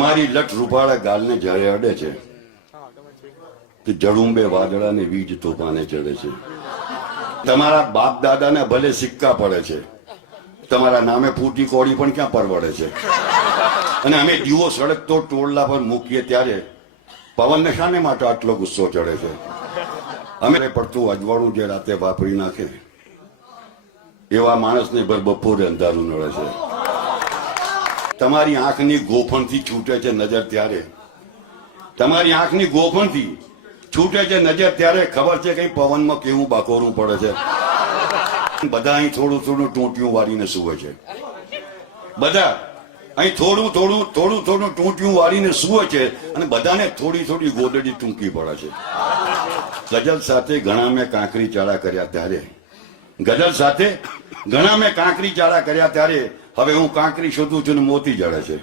મારી લટ રૂપાળા ગાલને જ્યારે અડે છે તો જડુંબે વાદળાને વીજ તોફાને ચડે છે. તમારા બાપ દાદાને ભલે સિક્કા પડે છે, તમારા નામે ફૂટી કોડી પણ ક્યાં પરવડે છે. અને અમે દીવો સળગતો ટોળલા પર મૂકીએ ત્યારે પવનને શાને માટે આટલો ગુસ્સો ચડે છે. અમે પડતું અજવાળું જે રાતે વાપરી નાખે એવા માણસને ભર બપોરે અંધારું નડે છે. તમારી આંખની ગોફણથી છૂટે છે નજર ત્યારે, તમારી આંખની ગોફણથી છૂટે છે નજર ત્યારે ખબર છે કે પવનમાં કેવું બકોરું પડે છે. બધા અહીં થોડું થોડું ટૂંટિયું વાળીને સૂવે છે. બધા અહીં થોડું થોડું ટૂંટિયું વાળીને સૂવે છે અને બધાને થોડી થોડી ગોદડી ટૂંકી પડે છે. ગઝલ સાથે ઘણા મેં કાંકરી ચાળા કર્યા ત્યારે, ગઝલ સાથે ઘણા મેં કાંકરી ચાળા કર્યા ત્યારે હવે હું કાંકરી શોધું છું ને મોતી જડે છે.